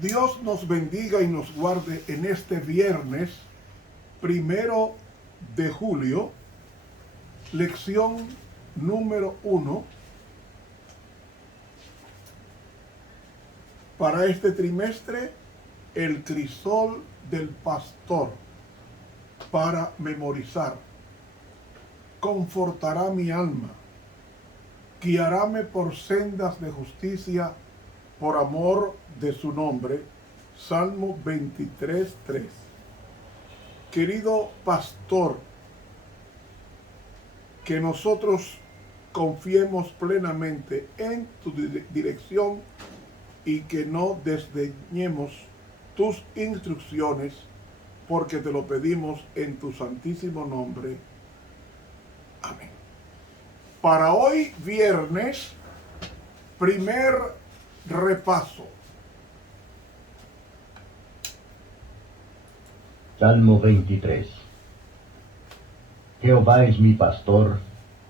Dios nos bendiga y nos guarde en este viernes 1 de julio, lección número 1 para este trimestre, el crisol del pastor, para memorizar. Confortará mi alma, guiaráme por sendas de justicia por amor de su nombre. Salmo 23:3. Querido pastor, que nosotros confiemos plenamente en tu dirección y que no desdeñemos tus instrucciones, porque te lo pedimos en tu santísimo nombre. Amén. Para hoy viernes, primer repaso. Salmo 23. Jehová es mi pastor,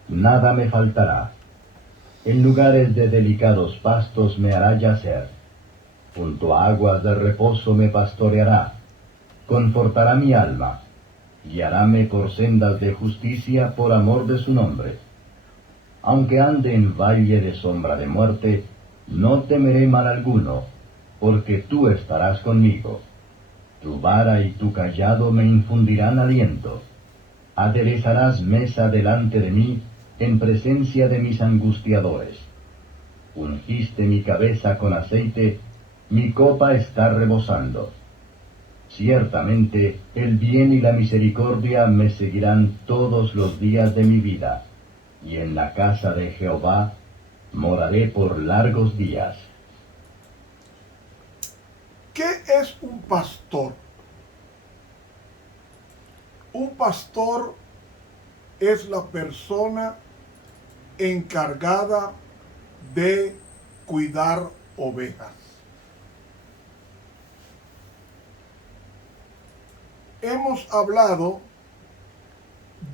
nada me faltará. En lugares de delicados pastos me hará yacer. Junto a aguas de reposo me pastoreará. Confortará mi alma. Guiaráme por sendas de justicia por amor de su nombre. Aunque ande en valle de sombra de muerte, no temeré mal alguno, porque tú estarás conmigo. Tu vara y tu cayado me infundirán aliento. Aderezarás mesa delante de mí, en presencia de mis angustiadores. Ungiste mi cabeza con aceite, mi copa está rebosando. Ciertamente el bien y la misericordia me seguirán todos los días de mi vida, y en la casa de Jehová moraré por largos días. ¿Qué es un pastor? Un pastor es la persona encargada de cuidar ovejas. Hemos hablado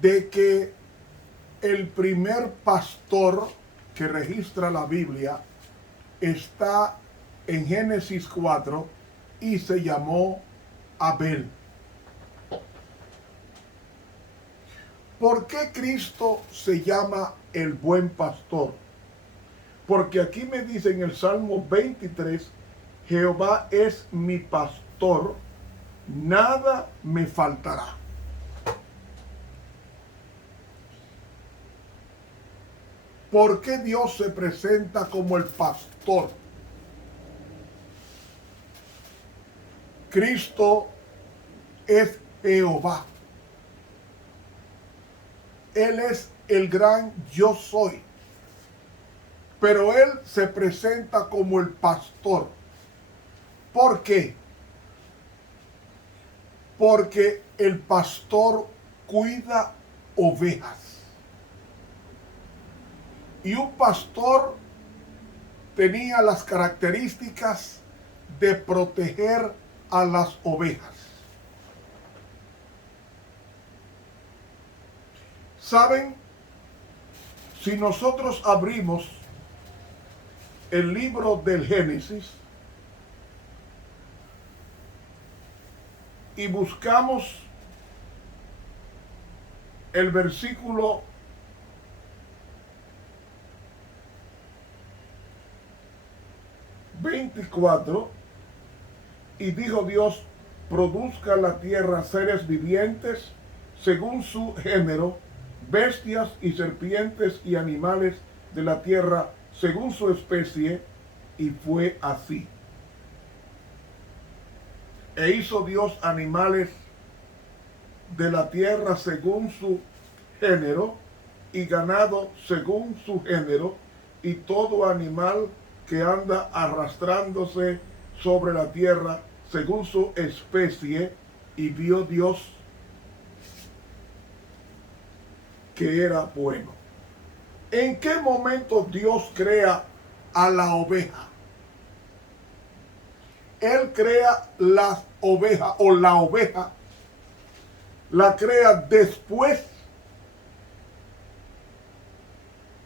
de que el primer pastor que registra la Biblia está en Génesis 4 y se llamó Abel. ¿Por qué Cristo se llama el buen pastor? Porque aquí me dice en el Salmo 23, Jehová es mi pastor, nada me faltará. ¿Por qué Dios se presenta como el pastor? Cristo es Jehová. Él es el gran yo soy. Pero Él se presenta como el pastor. ¿Por qué? Porque el pastor cuida ovejas. Y un pastor tenía las características de proteger a las ovejas. ¿Saben? Si nosotros abrimos el libro del Génesis y buscamos el versículo 24, y dijo Dios: produzca la tierra seres vivientes según su género, bestias y serpientes y animales de la tierra según su especie, y fue así. E hizo Dios animales de la tierra según su género, y ganado según su género, y todo animal que anda arrastrándose sobre la tierra según su especie, y vio Dios que era bueno. ¿En qué momento Dios crea a la oveja? Él crea las ovejas, o la oveja la crea después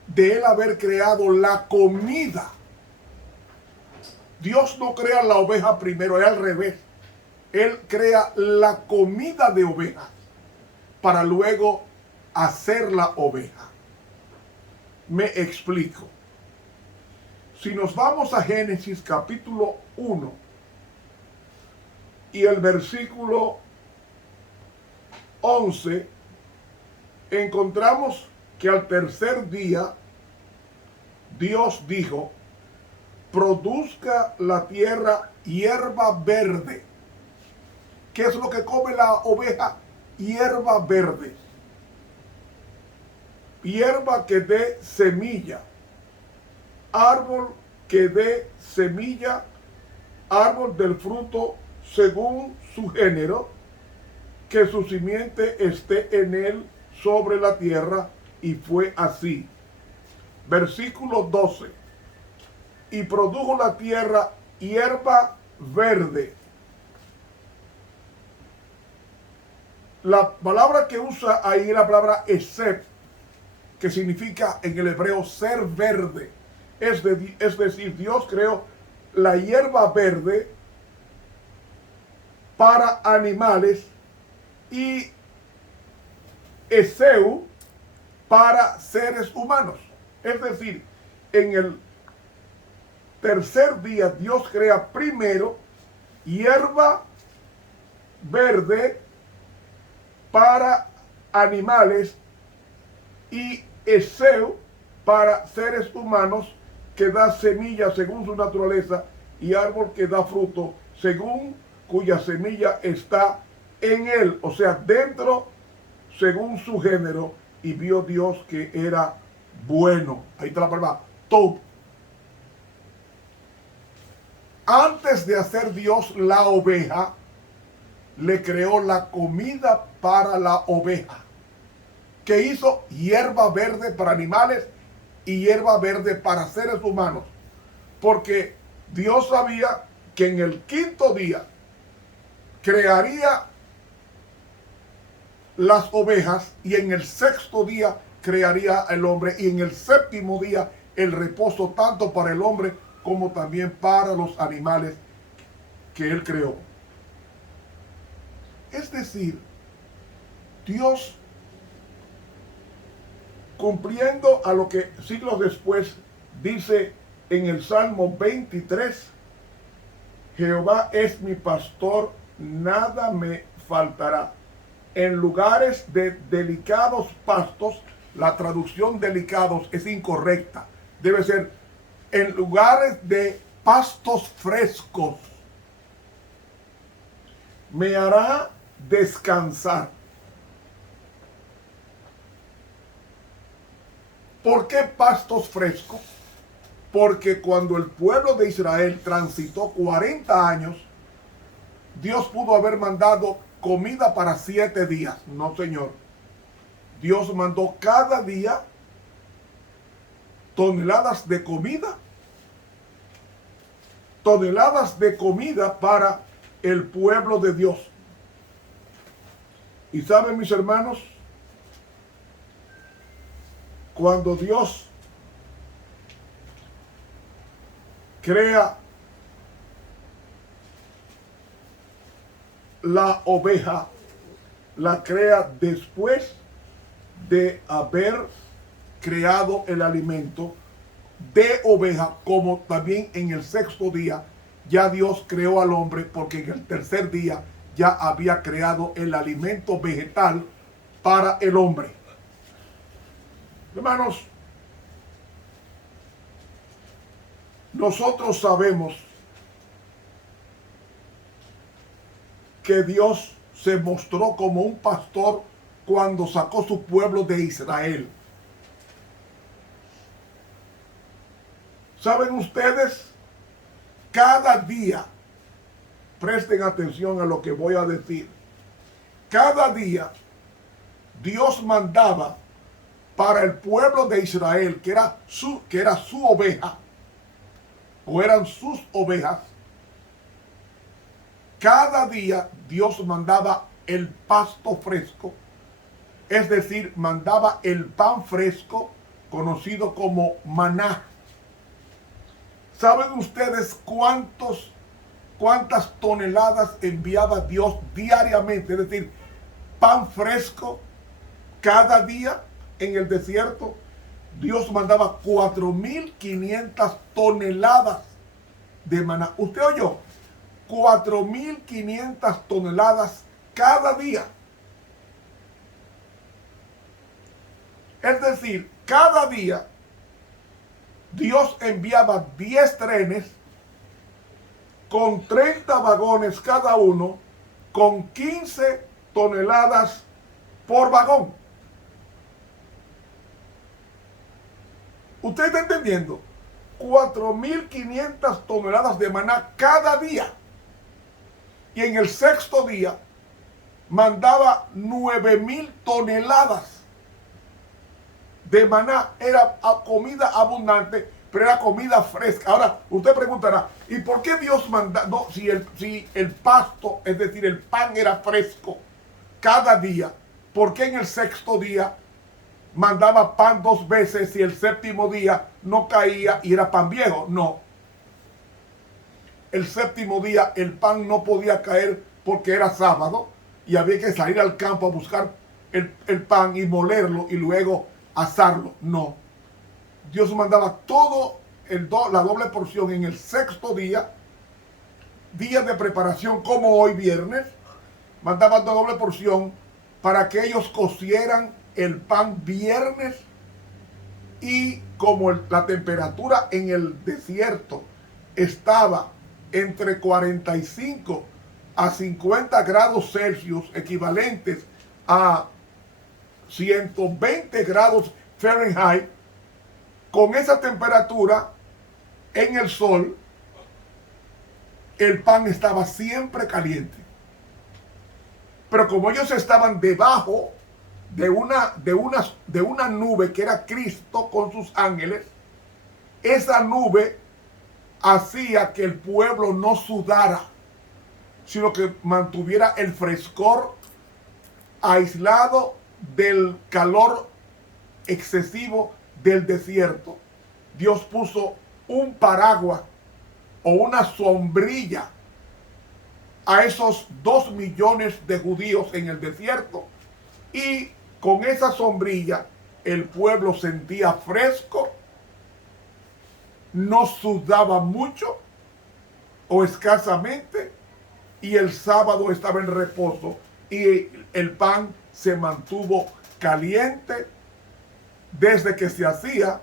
de él haber creado la comida. Dios no crea la oveja primero, es al revés. Él crea la comida de ovejas para luego hacer la oveja. Me explico. Si nos vamos a Génesis capítulo 1 y el versículo 11, encontramos que al tercer día Dios dijo: produzca la tierra hierba verde. ¿Qué es lo que come la oveja? Hierba verde. Hierba que dé semilla. Árbol que dé semilla. Árbol del fruto según su género, que su simiente esté en él sobre la tierra. Y fue así. Versículo 12. Y produjo la tierra hierba verde. La palabra que usa ahí es la palabra esep, que significa en el hebreo ser verde. Es decir, Dios creó la hierba verde para animales y eseu para seres humanos. Es decir, en el tercer día Dios crea primero hierba verde para animales y eseu para seres humanos, que da semilla según su naturaleza, y árbol que da fruto según cuya semilla está en él, o sea, dentro, según su género. Y vio Dios que era bueno. Ahí está la palabra tov. Antes de hacer Dios la oveja, le creó la comida para la oveja. Que hizo hierba verde para animales y hierba verde para seres humanos. Porque Dios sabía que en el quinto día crearía las ovejas, y en el sexto día crearía el hombre, y en el séptimo día el reposo, tanto para el hombre como también para los animales que él creó. Es decir, Dios, cumpliendo a lo que siglos después dice en el Salmo 23, Jehová es mi pastor, nada me faltará. En lugares de delicados pastos, la traducción delicados es incorrecta. Debe ser en lugares de pastos frescos. Me hará descansar. ¿Por qué pastos frescos? Porque cuando el pueblo de Israel transitó 40 años, Dios pudo haber mandado comida para 7 días. No, Señor. Dios mandó cada día toneladas de comida. Toneladas de comida para el pueblo de Dios. Y saben, mis hermanos, cuando Dios crea la oveja, la crea después de haber creado el alimento de oveja, como también en el sexto día ya Dios creó al hombre, porque en el tercer día ya había creado el alimento vegetal para el hombre. Hermanos, nosotros sabemos que Dios se mostró como un pastor cuando sacó su pueblo de Israel. ¿Saben ustedes? Cada día, presten atención a lo que voy a decir, cada día Dios mandaba para el pueblo de Israel, que era su oveja, o eran sus ovejas, cada día Dios mandaba el pasto fresco, es decir, mandaba el pan fresco conocido como maná. ¿Saben ustedes cuántas toneladas enviaba Dios diariamente? Es decir, pan fresco cada día en el desierto. Dios mandaba 4.500 toneladas de maná. ¿Usted oyó? 4.500 toneladas cada día. Es decir, cada día Dios enviaba 10 trenes con 30 vagones cada uno, con 15 toneladas por vagón. ¿Usted está entendiendo? 4.500 toneladas de maná cada día. Y en el sexto día mandaba 9.000 toneladas de maná. Era comida abundante, pero era comida fresca. Ahora, usted preguntará, ¿y por qué Dios manda? No, si el pasto, es decir, el pan era fresco cada día, ¿por qué en el sexto día mandaba pan 2 veces y el séptimo día no caía y era pan viejo? No. El séptimo día el pan no podía caer porque era sábado y había que salir al campo a buscar el pan y molerlo y luego asarlo. No. Dios mandaba todo la doble porción en el sexto día, días de preparación como hoy viernes, mandaba la doble porción para que ellos cocieran el pan viernes. Y como la temperatura en el desierto estaba entre 45 a 50 grados Celsius, equivalentes a 120 grados Fahrenheit, con esa temperatura en el sol, el pan estaba siempre caliente. Pero como ellos estaban debajo de una nube que era Cristo con sus ángeles, esa nube hacía que el pueblo no sudara, sino que mantuviera el frescor, aislado del calor excesivo del desierto. Dios puso un paraguas o una sombrilla a esos 2 millones de judíos en el desierto, y con esa sombrilla el pueblo sentía fresco, no sudaba mucho o escasamente, y el sábado estaba en reposo y el pan se mantuvo caliente desde que se hacía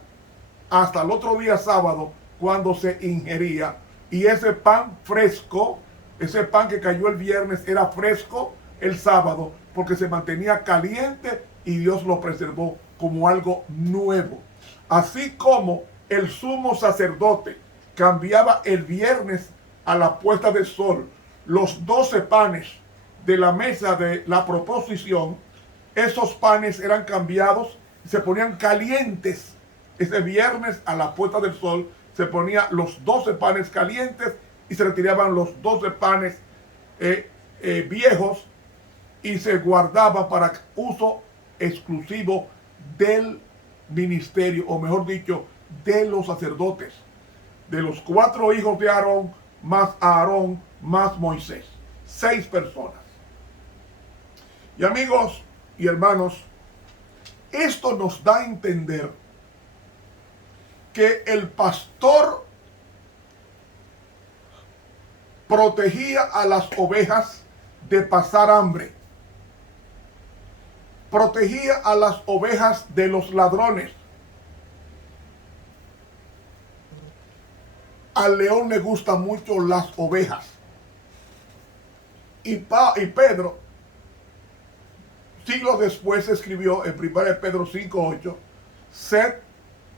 hasta el otro día sábado, cuando se ingería. Y ese pan fresco, ese pan que cayó el viernes, era fresco el sábado porque se mantenía caliente y Dios lo preservó como algo nuevo. Así como el sumo sacerdote cambiaba el viernes a la puesta del sol los 12 panes de la mesa de la proposición, esos panes eran cambiados, se ponían calientes. Ese viernes a la puesta del sol se ponían los 12 panes calientes y se retiraban los 12 panes viejos y se guardaba para uso exclusivo del ministerio, o mejor dicho, de los sacerdotes, de los 4 hijos de Aarón, más Moisés, 6 personas. Y amigos y hermanos, esto nos da a entender que el pastor protegía a las ovejas de pasar hambre, protegía a las ovejas de los ladrones. Al león le gustan mucho las ovejas. Y Pedro, siglos después, escribió en 1 Pedro 5:8, sed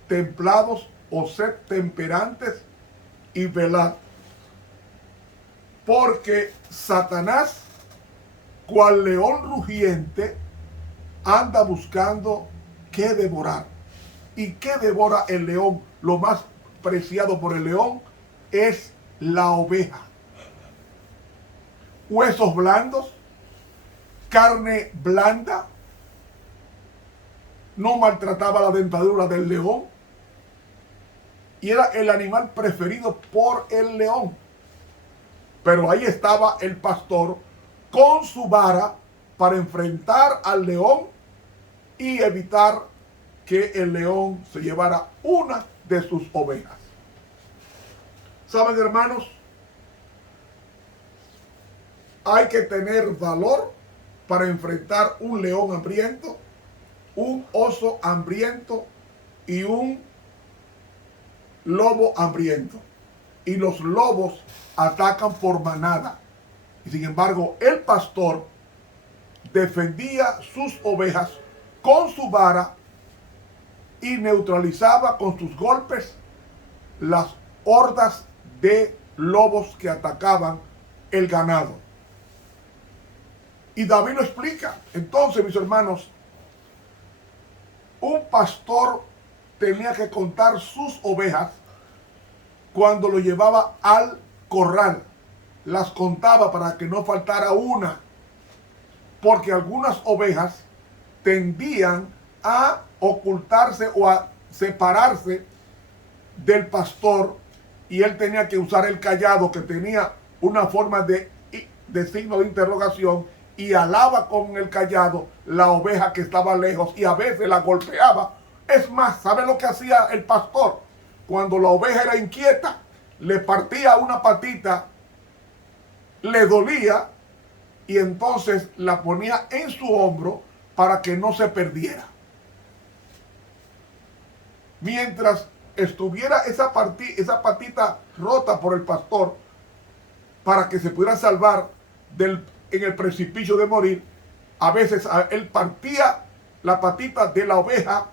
templados o sed temperantes y velad, porque Satanás, cual león rugiente, anda buscando qué devorar. ¿Y qué devora el león? Lo más preciado por el león es la oveja. Huesos blandos, carne blanda, no maltrataba la dentadura del león y era el animal preferido por el león. Pero ahí estaba el pastor con su vara para enfrentar al león y evitar que el león se llevara una de sus ovejas. ¿Saben, hermanos? Hay que tener valor para enfrentar un león hambriento, un oso hambriento y un lobo hambriento. Y los lobos atacan por manada. Y sin embargo, el pastor defendía sus ovejas con su vara y neutralizaba con sus golpes las hordas de lobos que atacaban el ganado. Y David lo explica. Entonces, mis hermanos, un pastor tenía que contar sus ovejas cuando lo llevaba al corral. Las contaba para que no faltara una, porque algunas ovejas tendían a ocultarse o a separarse del pastor y él tenía que usar el cayado que tenía una forma de signo de interrogación y alaba con el cayado la oveja que estaba lejos y a veces la golpeaba. Es más, ¿sabe lo que hacía el pastor? Cuando la oveja era inquieta, le partía una patita, le dolía y entonces la ponía en su hombro para que no se perdiera. Mientras estuviera esa patita rota por el pastor para que se pudiera salvar en el precipicio de morir, a veces él partía la patita de la oveja,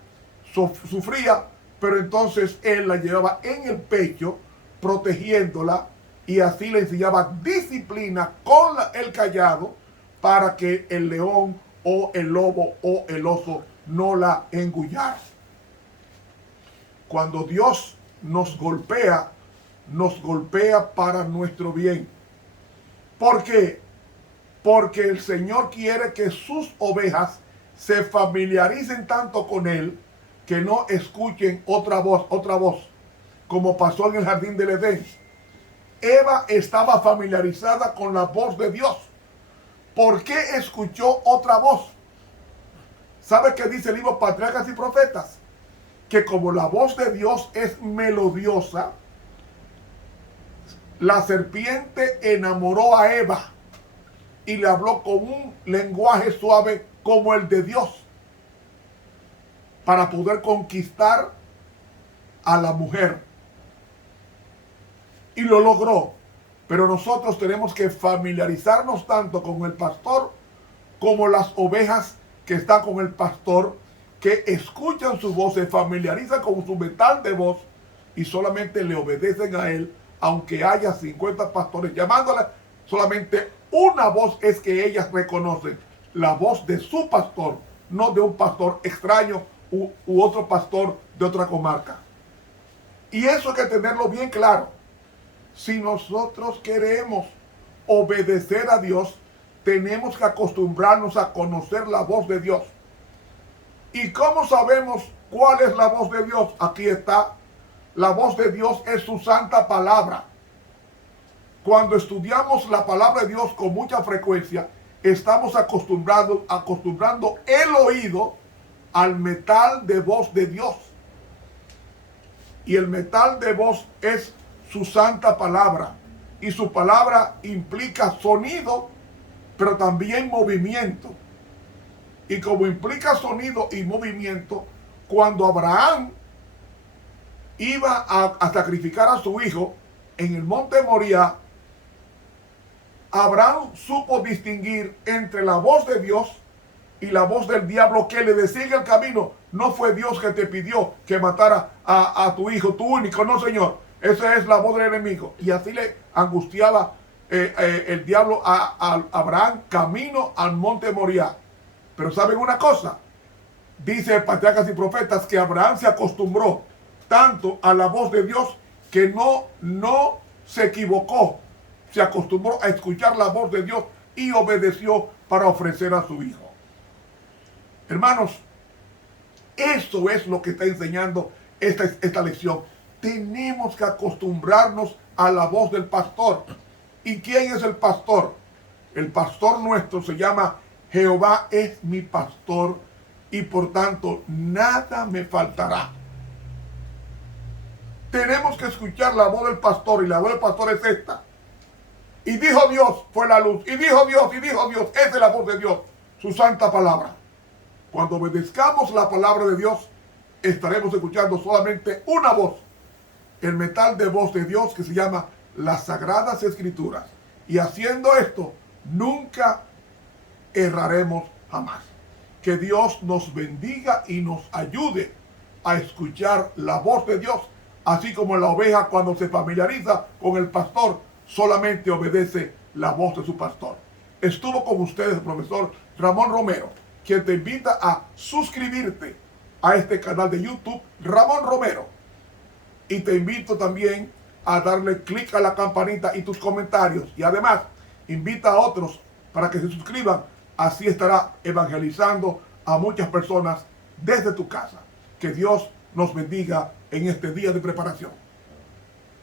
sufría, pero entonces él la llevaba en el pecho protegiéndola y así le enseñaba disciplina con el cayado para que el león o el lobo o el oso no la engullara. Cuando Dios nos golpea para nuestro bien. ¿Por qué? Porque el Señor quiere que sus ovejas se familiaricen tanto con Él que no escuchen otra voz, como pasó en el jardín del Edén. Eva estaba familiarizada con la voz de Dios. ¿Por qué escuchó otra voz? ¿Sabe qué dice el libro Patriarcas y Profetas? Que como la voz de Dios es melodiosa, la serpiente enamoró a Eva y le habló con un lenguaje suave como el de Dios para poder conquistar a la mujer. Y lo logró. Pero nosotros tenemos que familiarizarnos tanto con el pastor como las ovejas que están con el pastor, que escuchan su voz, se familiarizan con su metal de voz y solamente le obedecen a él, aunque haya 50 pastores llamándole. Solamente una voz es que ellas reconocen, la voz de su pastor, no de un pastor extraño u otro pastor de otra comarca. Y eso hay que tenerlo bien claro. Si nosotros queremos obedecer a Dios, tenemos que acostumbrarnos a conocer la voz de Dios. ¿Y cómo sabemos cuál es la voz de Dios? Aquí está. La voz de Dios es su santa palabra. Cuando estudiamos la palabra de Dios con mucha frecuencia, estamos acostumbrando el oído al metal de voz de Dios. Y el metal de voz es su santa palabra. Y su palabra implica sonido, pero también movimiento. Y como implica sonido y movimiento, cuando Abraham iba a sacrificar a su hijo en el monte Moriah, Abraham supo distinguir entre la voz de Dios y la voz del diablo que le decía en el camino: no fue Dios que te pidió que matara a tu hijo, tu único, no, Señor, esa es la voz del enemigo. Y así le angustiaba el diablo a Abraham camino al monte Moriah. Pero ¿saben una cosa? Dice Patriarcas y Profetas que Abraham se acostumbró tanto a la voz de Dios que no se equivocó. Se acostumbró a escuchar la voz de Dios y obedeció para ofrecer a su hijo. Hermanos, Eso es lo que está enseñando esta lección. Tenemos que acostumbrarnos a la voz del pastor. ¿Y quién es el pastor? El pastor nuestro se llama Jehová es mi pastor y por tanto nada me faltará. Tenemos que escuchar la voz del pastor y la voz del pastor es esta. Y dijo Dios, fue la luz. Y dijo Dios, esa es la voz de Dios, su santa palabra. Cuando obedezcamos la palabra de Dios, estaremos escuchando solamente una voz, el metal de voz de Dios que se llama las Sagradas Escrituras. Y haciendo esto, nunca erraremos jamás. Que Dios nos bendiga y nos ayude a escuchar la voz de Dios, así como la oveja cuando se familiariza con el pastor, solamente obedece la voz de su pastor. Estuvo con ustedes el profesor Ramón Romero, quien te invita a suscribirte a este canal de YouTube, Ramón Romero. Y te invito también a darle clic a la campanita y tus comentarios. Y además, invita a otros para que se suscriban. Así estará evangelizando a muchas personas desde tu casa. Que Dios nos bendiga en este día de preparación.